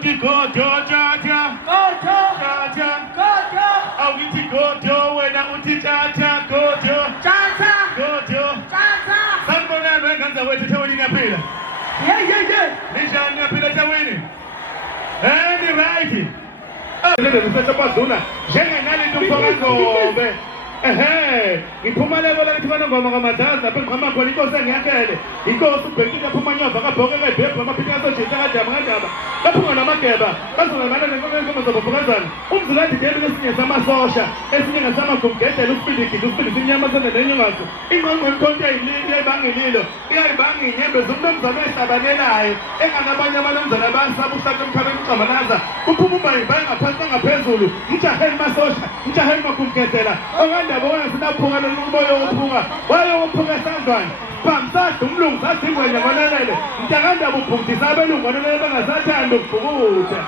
uthi gojo tjatja awuthi gojo wena uthi tjatja gojo sanibonani wenganza wethu eThekwini ngiyaphila ninjani niyaphila eThekwini ni right lebe msesapazula njengenalento umphakazobe ngiphuma lebo la lithi ngoma kaMadazi lapha ngiqhama khona inkosi engiyakhele inkosi ubhekile aphuma nyova kabhoke kebhebhu amaphika asojisa kadaba lapho namageba bazonabana nenkomo zobufukazana umzulandi deli kwesinye samasosha esinye ngasamagumgedela usipindi sinyama sona nenyongaso ingqongqo emkhonto yayilili ebangililo iyayibanga inyembezi umnumzana ehlabanelayo enganabanye amanumzana abasaba uhlaka emkhabeni uxamanaza uphuma umbayimbayi ngaphansi nangaphezulu mjaheli masosha mjaheli magumgedela ndabona sinaphuka lokuboyo wophunga wayo wophunga esandlwane bamsada umlungu sathingwenya ngonelele mntakandaba ubhungisa abelungu ngonelele bangasathanda ukubhukuda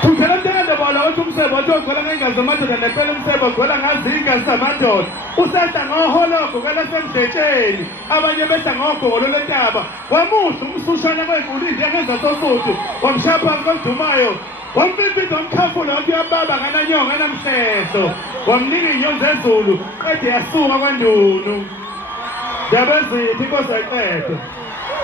thuthela mntakandaba wala wathi umsebe wathi ogcwela ngengazi zamadoda nempela umsebe ogcwela ngazingazi zamadoda usehla ngohologo kwelasemdletsheni abanye behla ngogolo lentaba wamuhla umsushana kwey'nkulindi yangenza sosuthu wamshapha kodumayo wampimpinda wamkhafula wathi uyababa kananyonga namhlehlo wamnika inyonzi ezulu qede yasuka kwandunu ndabezithi inkosi ayiqede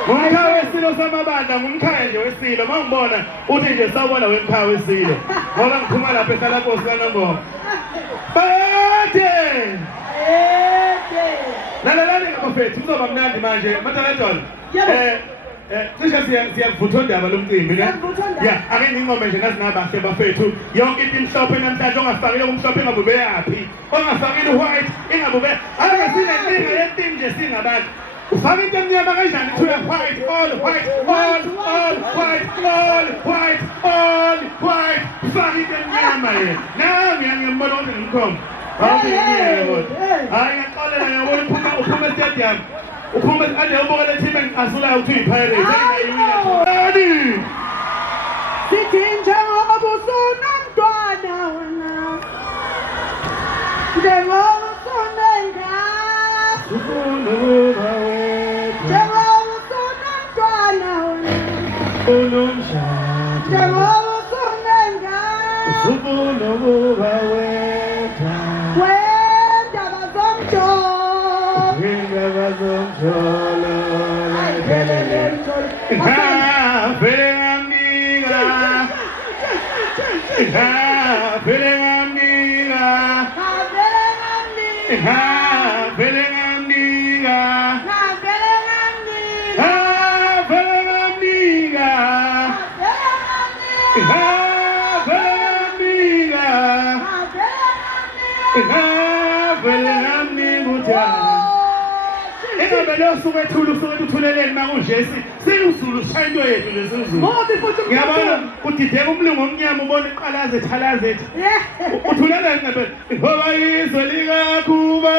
ngumkhaya wesilo samabandla ngumkhaya nje wesilo mangibona uthi nje sawubona wemkhaya wesilo ngoba ngiphuma lapha ehlala nkosi kaNongoma bade lalalani ngabafethu kuzoba mnandi manje mathaladolo cishe siyakuvutha ondaba lomcimbi ne ya ake ngingome nje ngazinabahle bafethu yonke into imhlophe namhlanje ongafakile kumhlophe engabube yaphi ongafakile white engabube ake sinenkinga yetini nje singabantu ufaka into emnyama kanjani to white all white ufaka into emnyama ye nami ngiyambona ukuthi ngimkhomba hayi ngiyaqolela ngiyabona uphuma estadium uphuma ade ubukele team engiqasulayo ukuthi uyipirates sithi njengoba usunomntwana wena njengoba usunenga njengoba usunomntwana wena njengoba usunenga usunokuba wetha wendaba zomjolo Ingabelo sukwethula uthuleleni makunjesi singuzulu shayinto yethu lesizulu ngiyabona udideka umlungu omnyama ubona iqalaze ethalaze ethi uthuleleni ngempela ngoba izwe likaKhuba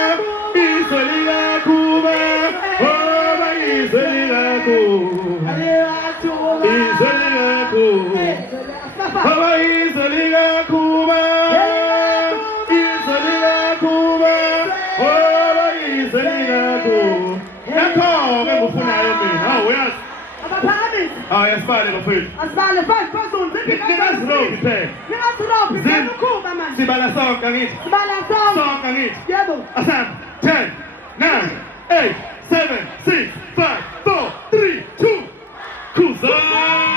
ngoba izwe likaKhuba ngoba izwe likaKhuba yasibale bafethu asibale phezulu ningazirobi phela sibala sonke angithi sonke angithi yebo asamba 10 9 8 7 6 5 4 3 2 khuza